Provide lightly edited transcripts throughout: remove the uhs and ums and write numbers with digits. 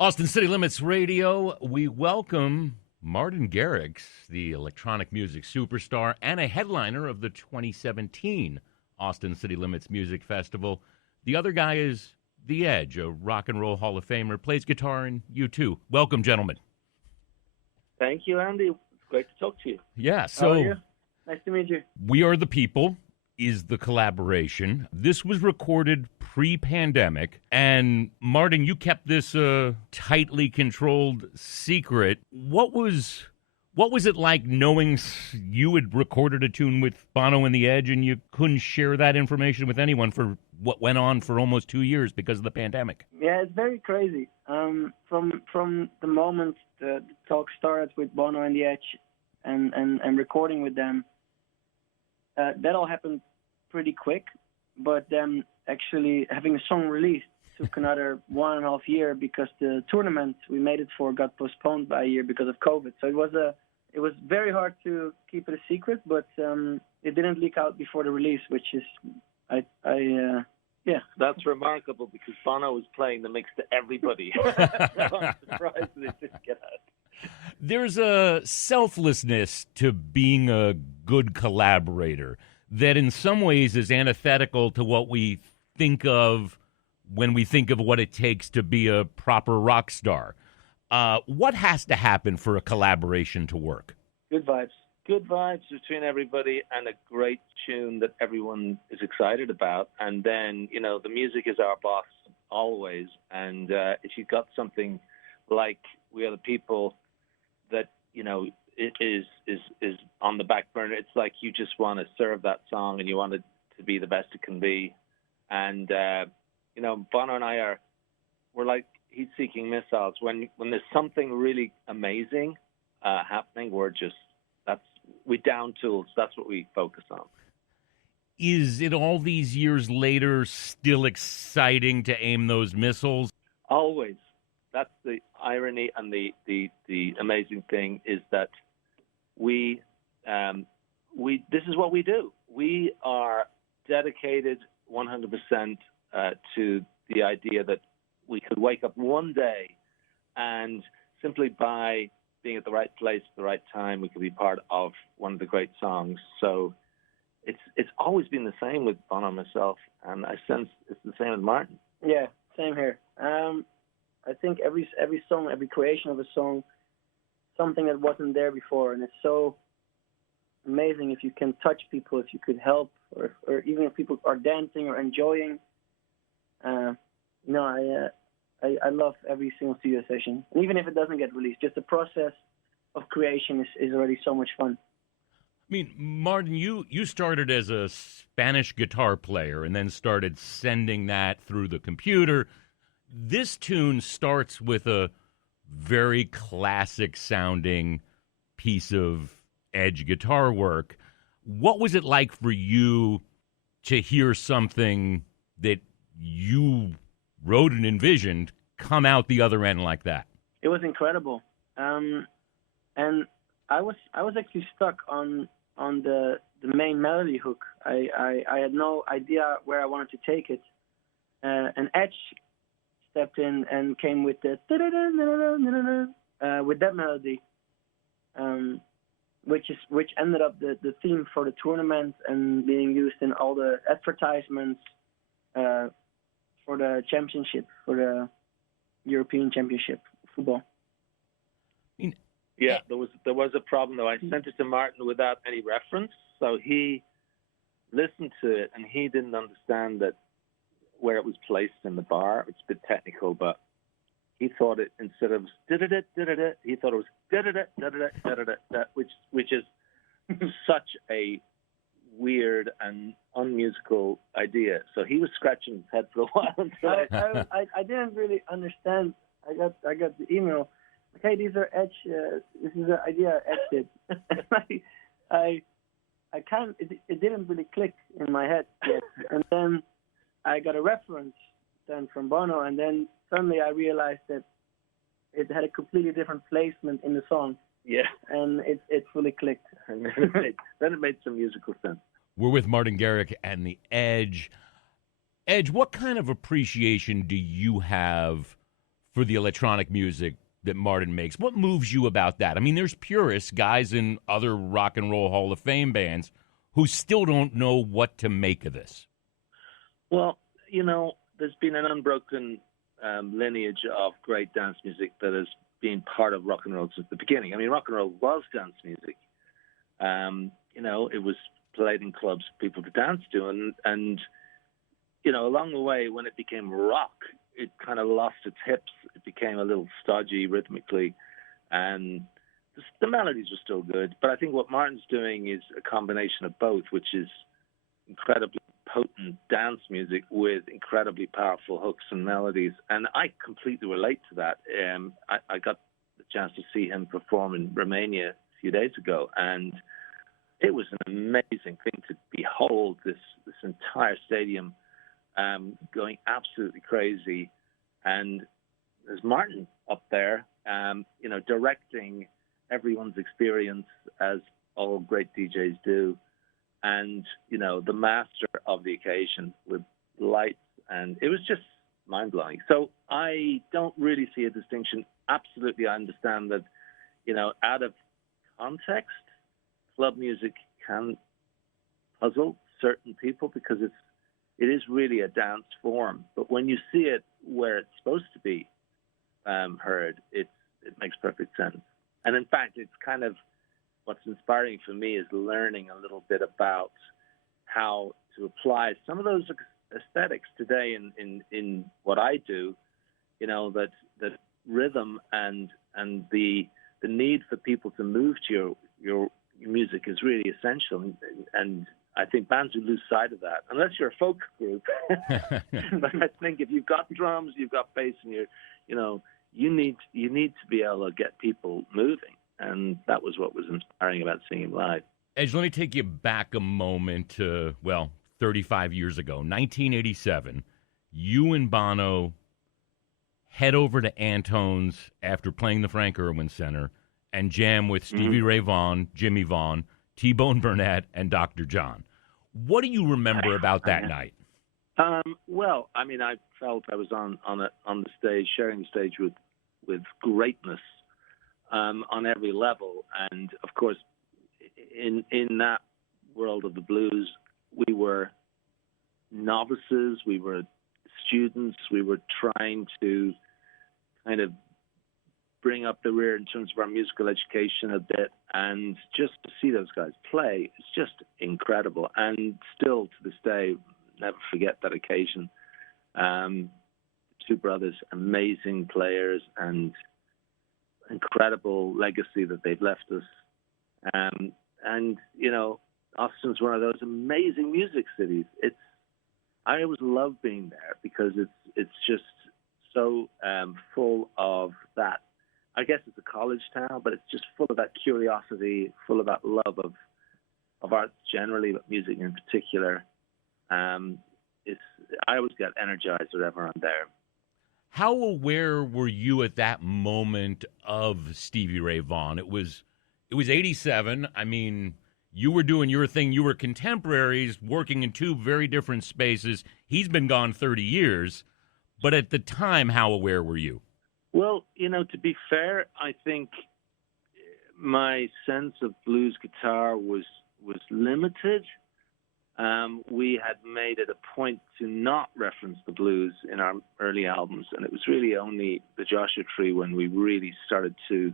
Austin City Limits Radio, we welcome Martin Garrix, the electronic music superstar and a headliner of the 2017 Austin City Limits Music Festival. The other guy is The Edge, a rock and roll Hall of Famer, plays guitar in U2. Welcome, gentlemen. Thank you, Andy. It's great to talk to you. Yeah, How are you? Nice to meet you. We Are the People is the collaboration. This was recorded pre-pandemic, and Martin, you kept this a tightly controlled secret. What was it like knowing you had recorded a tune with Bono and the Edge and you couldn't share that information with anyone for what went on for almost 2 years because of the pandemic? Yeah, it's very crazy. From the moment the talk started with Bono and the Edge and recording with them, that all happened pretty quick, but then actually having a song released took another 1.5 years because the tournament we made it for got postponed by a year because of COVID. So it was very hard to keep it a secret, but it didn't leak out before the release, which is yeah. That's remarkable because Bono was playing the mix to everybody. So I'm surprised that it didn't get out. There's a selflessness to being a good collaborator that in some ways is antithetical to what we think of when we think of what it takes to be a proper rock star. What has to happen for a collaboration to work? Good vibes. Good vibes between everybody and a great tune that everyone is excited about. And then, the music is our boss always. And if you've got something like We Are the People that, it is on the back burner, it's like you just want to serve that song and you want it to be the best it can be. And, Bono and we're like heat-seeking missiles. When there's something really amazing happening, we down tools. That's what we focus on. Is it all these years later still exciting to aim those missiles? Always. That's the irony and the amazing thing is that we this is what we do. We are dedicated 100% to the idea that we could wake up one day and simply by being at the right place at the right time, we could be part of one of the great songs. So it's always been the same with Bono and myself, and I sense it's the same with Martin. Yeah, same here. I think every song, every creation of a song, something that wasn't there before, and it's so amazing if you can touch people, if you could help, or even if people are dancing or enjoying. I love every single studio session, and even if it doesn't get released, just the process of creation is already so much fun. I mean, Martin, you started as a Spanish guitar player and then started sending that through the computer. This tune starts with a very classic-sounding piece of Edge guitar work. What was it like for you to hear something that you wrote and envisioned come out the other end like that? It was incredible, and I was actually stuck on the main melody hook. I had no idea where I wanted to take it, and Edge stepped in and came with the with that melody, which ended up the theme for the tournament and being used in all the advertisements for the championship, for the European Championship football. Yeah, there was a problem though. I sent it to Martin without any reference, so he listened to it and he didn't understand that where it was placed in the bar. It's a bit technical, but he thought it instead of da-da-da-da-da-da, he thought it was da-da-da-da-da-da-da-da, which is such a weird and unmusical idea. So he was scratching his head for a while until I didn't really understand. I got the email. Okay, these are Edge. This is the idea Edge did. I can't. It didn't really click in my head yet. And then I got a reference then from Bono, and then suddenly I realized that it had a completely different placement in the song. Yeah, and it fully clicked. And then it made some musical sense. We're with Martin Garrix and the Edge. Edge, what kind of appreciation do you have for the electronic music that Martin makes. What moves you about that? I mean, there's purists, guys in other Rock and Roll Hall of Fame bands, who still don't know what to make of this. Well, you know, there's been an unbroken lineage of great dance music that has been part of rock and roll since the beginning. I mean, rock and roll was dance music. You know, it was played in clubs for people to dance to. And you know, along the way, when it became rock, it kind of lost its hips. It became a little stodgy rhythmically. And the melodies were still good. But I think what Martin's doing is a combination of both, which is incredibly potent dance music with incredibly powerful hooks and melodies. And I completely relate to that. I got the chance to see him perform in Romania a few days ago, and it was an amazing thing to behold this entire stadium going absolutely crazy. And there's Martin up there, you know, directing everyone's experience as all great DJs do. And, you know, the master of the occasion with lights. And it was just mind-blowing. So I don't really see a distinction. Absolutely, I understand that, you know, out of context, club music can puzzle certain people because it is really a dance form. But when you see it where it's supposed to be heard, it makes perfect sense. And in fact, it's kind of what's inspiring for me is learning a little bit about how to apply some of those aesthetics today in what I do. You know, that rhythm and the need for people to move to your music is really essential. And I think bands would lose sight of that unless you're a folk group. But I think if you've got drums, you've got bass, and you need to be able to get people moving. And that was what was inspiring about seeing him live. Edge, let me take you back a moment to, 35 years ago, 1987. You and Bono head over to Antone's after playing the Frank Irwin Center and jam with Stevie Ray Vaughan, Jimmy Vaughan, T-Bone Burnett, and Dr. John. What do you remember about that night? Well, I mean, I felt I was on the stage, sharing the stage with greatness on every level. And, of course, in that world of the blues, we were novices, we were students, we were trying to kind of bring up the rear in terms of our musical education a bit, and just to see those guys play, it's just incredible. And still to this day, never forget that occasion. Two brothers, amazing players, and incredible legacy that they've left us. And you know, Austin's one of those amazing music cities. I always love being there because it's just so full of that. I guess it's a college town, but it's just full of that curiosity, full of that love of art generally, but music in particular. I always get energized whenever I'm there. How aware were you at that moment of Stevie Ray Vaughan? It was 87. I mean, you were doing your thing. You were contemporaries working in two very different spaces. He's been gone 30 years. But at the time, how aware were you? Well, you know, to be fair, I think my sense of blues guitar was limited. We had made it a point to not reference the blues in our early albums, and it was really only the Joshua Tree when we really started to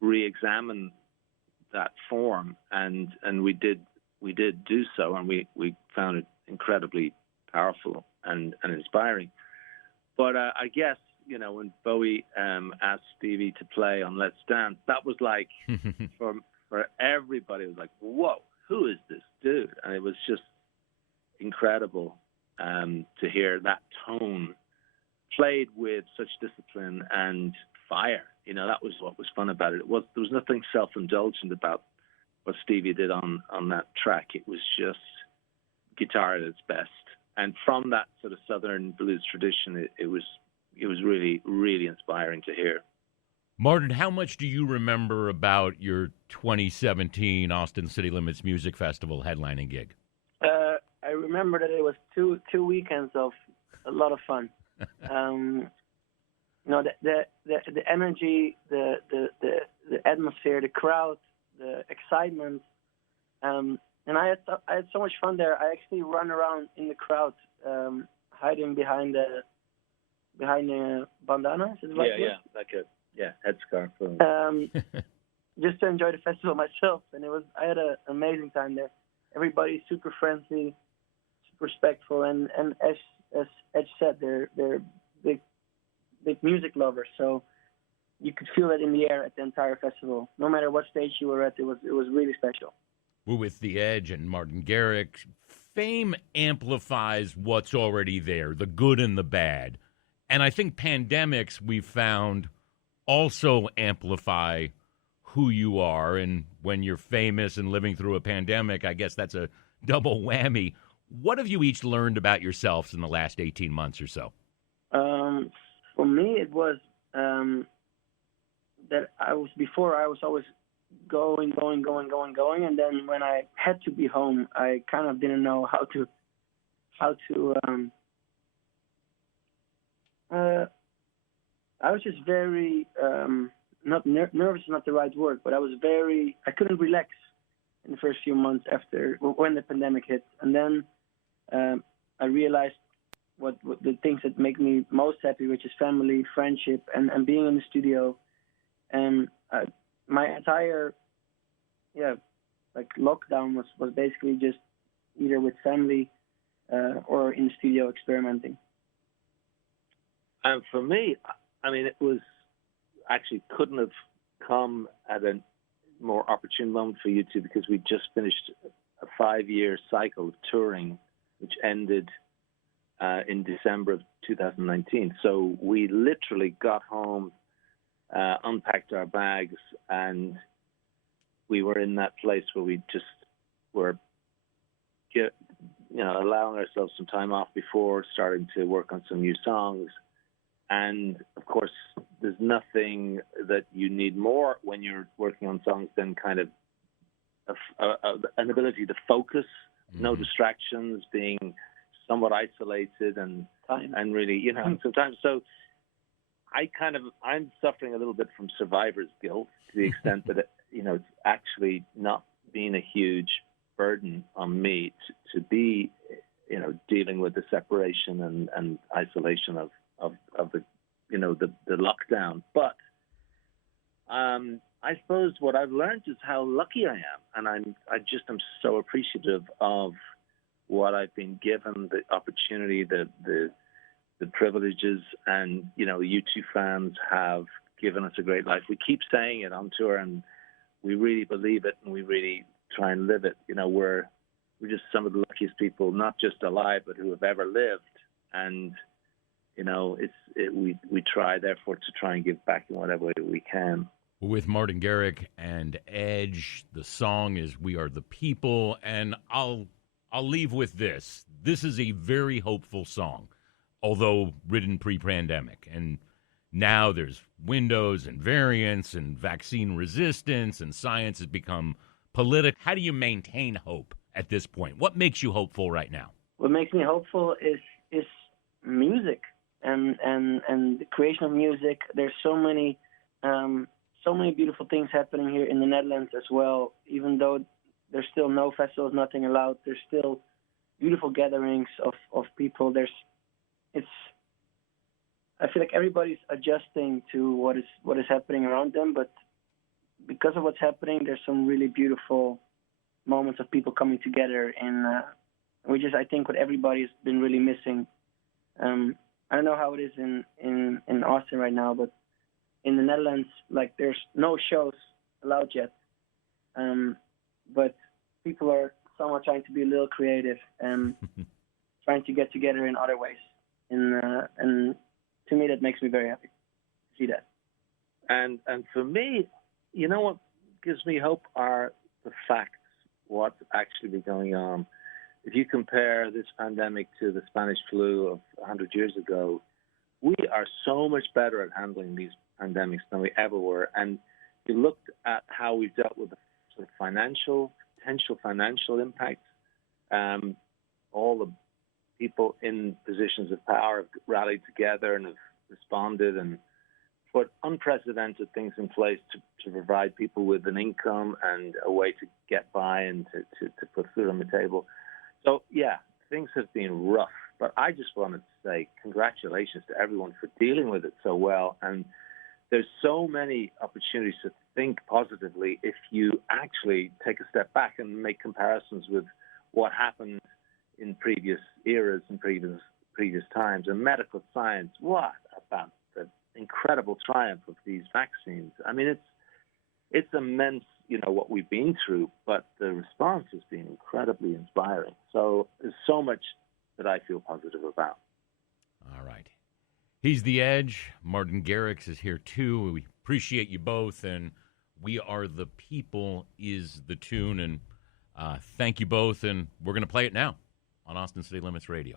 re-examine that form, and we did do so, and we found it incredibly powerful and inspiring. But I guess, you know, when Bowie asked Stevie to play on Let's Dance, that was like, for everybody, it was like, whoa, who is this dude? And it was just incredible to hear that tone played with such discipline and fire. You know, that was what was fun about it. There was nothing self-indulgent about what Stevie did on that track. It was just guitar at its best. And from that sort of Southern blues tradition, it was really, really inspiring to hear. Martin, how much do you remember about your 2017 Austin City Limits Music Festival headlining gig? I remember that it was two weekends of a lot of fun. the energy, the atmosphere, the crowd, the excitement, and I had so much fun there. I actually run around in the crowd, hiding behind the bandana. Is it right? Like a headscarf. Just to enjoy the festival myself, and I had an amazing time there. Everybody's super friendly, super respectful, and as Edge said, they're big music lovers. So you could feel it in the air at the entire festival. No matter what stage you were at, it was really special. We're with the Edge and Martin Garrix. Fame amplifies what's already there, the good and the bad. And I think pandemics, we've found, also amplify who you are. And when you're famous and living through a pandemic, I guess that's a double whammy. What have you each learned about yourselves in the last 18 months or so? For me, it was that I was always going, and then when I had to be home, I kind of didn't know how to. I was just very not nervous is not the right word, but I couldn't relax in the first few months after when the pandemic hit, and then I realized what the things that make me most happy, which is family, friendship, and being in the studio. And my entire lockdown was basically just either with family or in the studio experimenting. And for me, I mean, it was actually couldn't have come at a more opportune moment for you two, because we just finished a 5-year cycle of touring, which ended in December of 2019. So we literally got home, unpacked our bags, and we were in that place where we just were, allowing ourselves some time off before starting to work on some new songs. And of course, there's nothing that you need more when you're working on songs than kind of an ability to focus, no distractions, being somewhat isolated and really, sometimes. So I'm suffering a little bit from survivor's guilt to the extent that, it's actually not been a huge burden on me to be, dealing with the separation and isolation of the, the lockdown. But I suppose what I've learned is how lucky I am, and I just am so appreciative of what I've been given, the opportunity, the privileges, and you two fans have given us a great life. We keep saying it on tour, and we really believe it, and we really try and live it. We're just some of the luckiest people, not just alive, but who have ever lived. And we try, therefore, to try and give back in whatever way we can. With Martin Garrix and Edge, the song is "We Are the People," and I'll leave with this. This is a very hopeful song, although written pre-pandemic. And now there's windows and variants and vaccine resistance, and science has become political. How do you maintain hope at this point? What makes you hopeful right now? What makes me hopeful is music and the creation of music. There's so many beautiful things happening here in the Netherlands as well. Even though there's still no festivals, nothing allowed, there's still beautiful gatherings of people. I feel like everybody's adjusting to what is happening around them, but because of what's happening, there's some really beautiful moments of people coming together, which is, I think, what everybody's been really missing. I don't know how it is in Austin right now, but in the Netherlands, there's no shows allowed yet. But people are somewhat trying to be a little creative and trying to get together in other ways. And to me, that makes me very happy to see that. And for me, what gives me hope are the facts, what's actually been going on. If you compare this pandemic to the Spanish flu of 100 years ago, we are so much better at handling these pandemics than we ever were. And you looked at how we've dealt with the sort of potential financial impacts. All the people in positions of power have rallied together and have responded, and put unprecedented things in place to provide people with an income and a way to get by and to put food on the table. So, yeah, things have been rough. But I just wanted to say congratulations to everyone for dealing with it so well. And there's so many opportunities to think positively if you actually take a step back and make comparisons with what happened in previous eras and previous times. And medical science, what about the incredible triumph of these vaccines? I mean, it's immense, what we've been through, but the response has been incredibly inspiring. So there's so much that I feel positive about. All right. He's the Edge. Martin Garrix is here, too. We appreciate you both, and We Are the People is the tune, and thank you both, and we're going to play it now on Austin City Limits Radio.